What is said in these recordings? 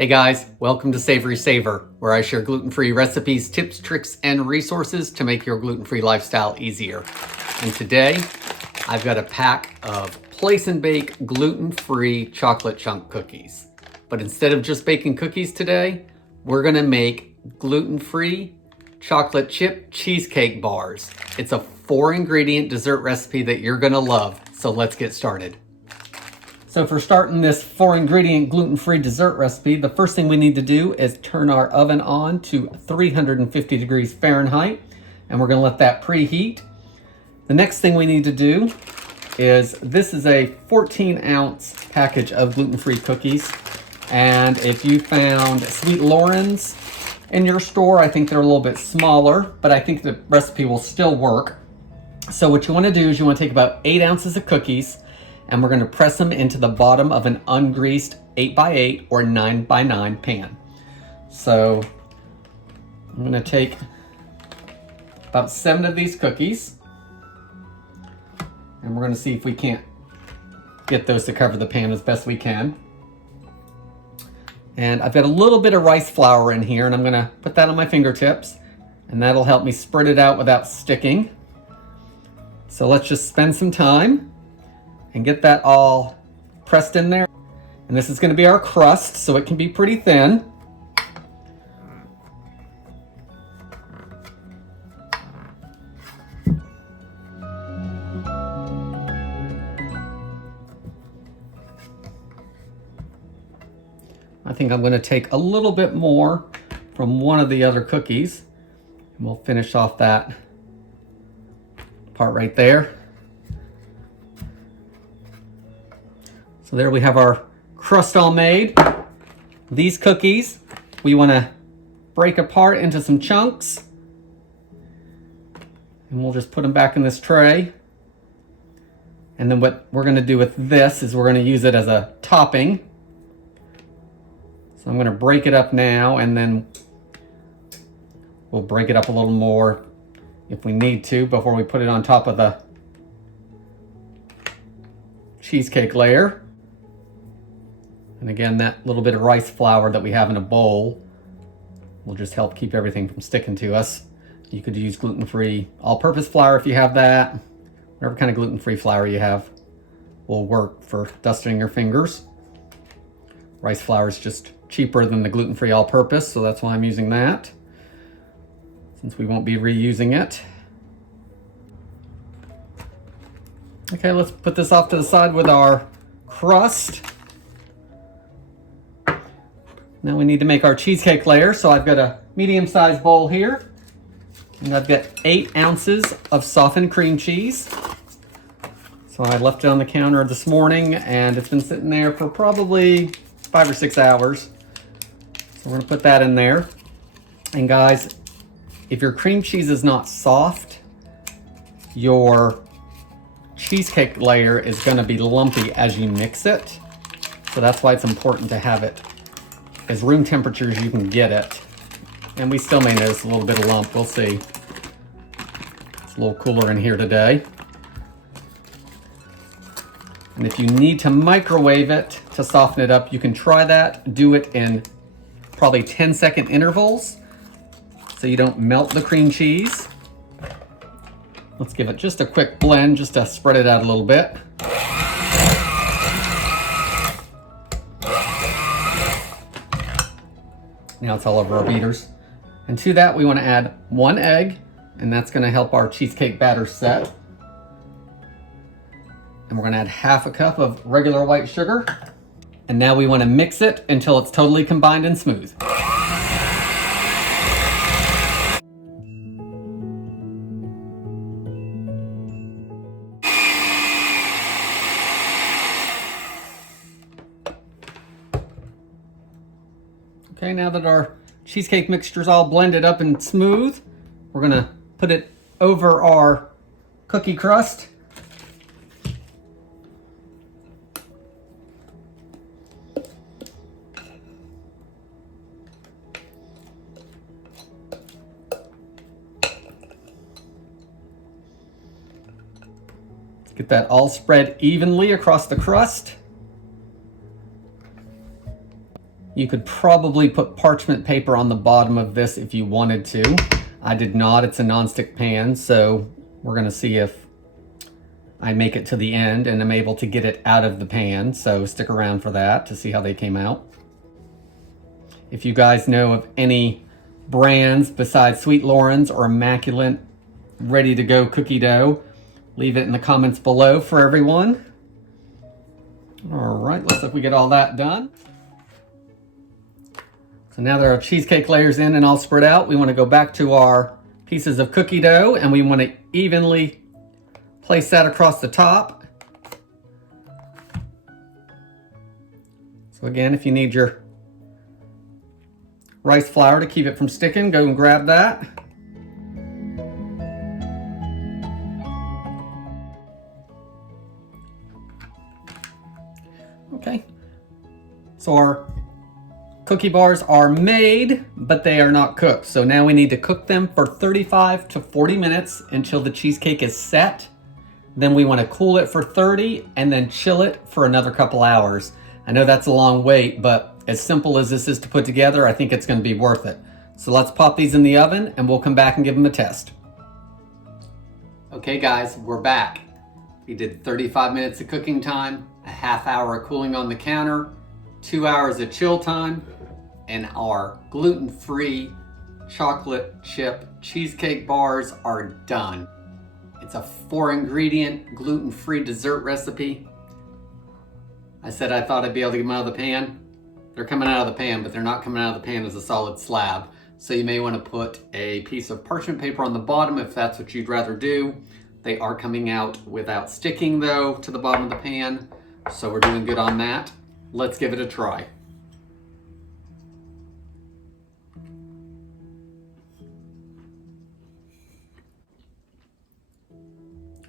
Hey guys, welcome to SavorySaver, where I share gluten-free recipes, tips, tricks, and resources to make your gluten-free lifestyle easier. And today, I've got a pack of place and bake gluten-free chocolate chunk cookies. But instead of just baking cookies today, we're gonna make gluten-free chocolate chip cheesecake bars. It's a 4-ingredient dessert recipe that you're gonna love, so let's get started. So for starting this 4-ingredient gluten-free dessert recipe, the first thing we need to do is turn our oven on to 350 degrees Fahrenheit, and we're gonna let that preheat. The next thing we need to do is, this is a 14-ounce package of gluten-free cookies, and if you found Sweet Loren's in your store, I think they're a little bit smaller, but I think the recipe will still work. So what you wanna do is you wanna take about 8 ounces of cookies, and we're gonna press them into the bottom of an ungreased 8x8 or 9x9 pan. So I'm gonna take about 7 of these cookies, and we're gonna see if we can't get those to cover the pan as best we can. And I've got a little bit of rice flour in here, and I'm gonna put that on my fingertips, and that'll help me spread it out without sticking. So let's just spend some time and get that all pressed in there. And this is gonna be our crust, so it can be pretty thin. I think I'm gonna take a little bit more from one of the other cookies, and we'll finish off that part right there. So there we have our crust all made. These cookies, we wanna break apart into some chunks, and we'll just put them back in this tray. And then what we're gonna do with this is we're gonna use it as a topping. So I'm gonna break it up now, and then we'll break it up a little more if we need to before we put it on top of the cheesecake layer. And again, that little bit of rice flour that we have in a bowl will just help keep everything from sticking to us. You could use gluten-free all-purpose flour if you have that. Whatever kind of gluten-free flour you have will work for dusting your fingers. Rice flour is just cheaper than the gluten-free all-purpose, so that's why I'm using that, since we won't be reusing it. Okay, let's put this off to the side with our crust. Now we need to make our cheesecake layer, so I've got a medium-sized bowl here, and I've got 8 ounces of softened cream cheese. So I left it on the counter this morning, and it's been sitting there for probably 5 or 6 hours. So we're gonna put that in there. And guys, if your cream cheese is not soft, your cheesecake layer is gonna be lumpy as you mix it. So that's why it's important to have it as room temperature as you can get it. And we still may notice a little bit of lump, we'll see. It's a little cooler in here today. And if you need to microwave it to soften it up, you can try that. Do it in probably 10-second intervals so you don't melt the cream cheese. Let's give it just a quick blend just to spread it out a little bit. Now it's all over our beaters. And to that, we want to add 1 egg, and that's going to help our cheesecake batter set. And we're going to add 1/2 cup of regular white sugar. And now we want to mix it until it's totally combined and smooth. Okay, now that our cheesecake mixture is all blended up and smooth, we're gonna put it over our cookie crust. Let's get that all spread evenly across the crust. You could probably put parchment paper on the bottom of this if you wanted to. I did not. It's a nonstick pan, so we're gonna see if I make it to the end and I'm able to get it out of the pan. So stick around for that to see how they came out. If you guys know of any brands besides Sweet Loren's or Immaculate ready to go cookie dough, leave it in the comments below for everyone. All right, let's see if we get all that done. So now there are cheesecake layers in and all spread out. We want to go back to our pieces of cookie dough and we want to evenly place that across the top. So again, if you need your rice flour to keep it from sticking, go and grab that. Okay, so our cookie bars are made, but they are not cooked. So now we need to cook them for 35 to 40 minutes until the cheesecake is set. Then we want to cool it for 30 and then chill it for another couple hours. I know that's a long wait, but as simple as this is to put together, I think it's going to be worth it. So let's pop these in the oven and we'll come back and give them a test. Okay guys, we're back. We did 35 minutes of cooking time, a half hour of cooling on the counter, 2 hours of chill time, and our gluten-free chocolate chip cheesecake bars are done. It's a 4-ingredient gluten-free dessert recipe. I said I thought I'd be able to get them out of the pan. They're coming out of the pan, but they're not coming out of the pan as a solid slab. So you may want to put a piece of parchment paper on the bottom if that's what you'd rather do. They are coming out without sticking though to the bottom of the pan. So we're doing good on that. Let's give it a try.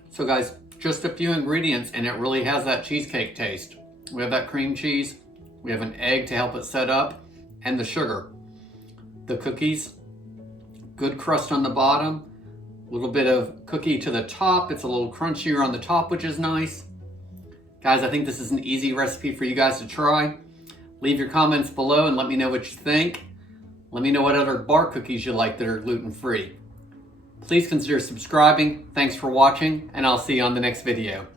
So guys, just a few ingredients and it really has that cheesecake taste. We have that cream cheese, we have an egg to help it set up, and the sugar. The cookies, good crust on the bottom, a little bit of cookie to the top. It's a little crunchier on the top, which is nice. Guys, I think this is an easy recipe for you guys to try. Leave your comments below and let me know what you think. Let me know what other bar cookies you like that are gluten-free. Please consider subscribing. Thanks for watching, and I'll see you on the next video.